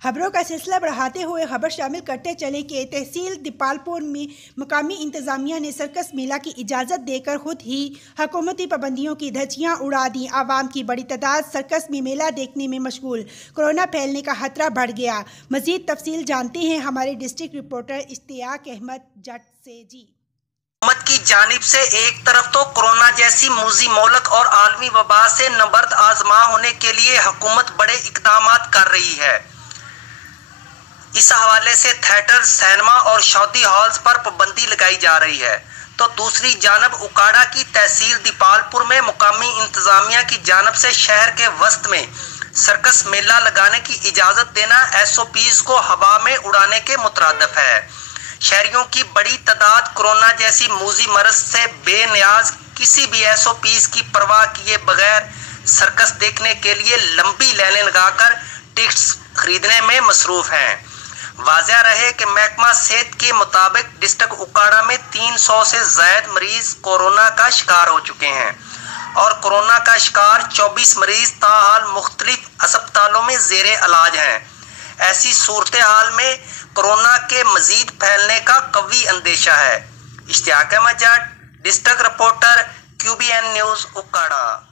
खबरों का सिलसिला बढ़ाते हुए खबर शामिल करते चले कि तहसील दीपालपुर में मकामी इंतजामिया ने सर्कस मेला की इजाज़त देकर खुद ही हुकूमती पाबंदियों की धज्जियां उड़ा दी। आवाम की बड़ी तादाद सर्कस में मेला देखने में मशगूल। कोरोना फैलने का खतरा बढ़ गया। मजीद तफसील जानते हैं हमारे डिस्ट्रिक्ट रिपोर्टर इश्तियाक अहमद जट से। जी, हुकूमत की जानिब से एक तरफ तो कोरोना जैसी मूजी मोलक और आलमी वबा से नबर्द आजमा होने के लिए हुकूमत बड़े इकदामात कर रही है। इस हवाले से थिएटर, सिनेमा और शादी हॉल्स पर पाबंदी लगाई जा रही है, तो दूसरी जानब उकाड़ा की तहसील दीपालपुर में मुकामी इंतजामिया की जानब से शहर के वस्त में सर्कस मेला लगाने की इजाज़त देना SOPs को हवा में उड़ाने के मुतरादिफ है। शहरियों की बड़ी तादाद कोरोना जैसी मूजी मरज से बेनियाज किसी भी SOPs की परवाह किए बगैर सर्कस देखने के लिए लंबी लाइनें लगाकर टिकट्स खरीदने में मसरूफ हैं। वाज़ह रहे कि महकमा सेहत के मुताबिक डिस्ट्रिक्ट उकाड़ा में 300 से ज़ायद मरीज कोरोना का शिकार हो चुके हैं और कोरोना का शिकार 24 मरीज ताहाल मुख्तलिफ अस्पतालों में ज़ेरे इलाज हैं। ऐसी सूरत हाल में कोरोना के मजीद फैलने का कवी अंदेशा है। Ishtiaq Ahmed Jatt, district reporter, QBN news उकाड़ा।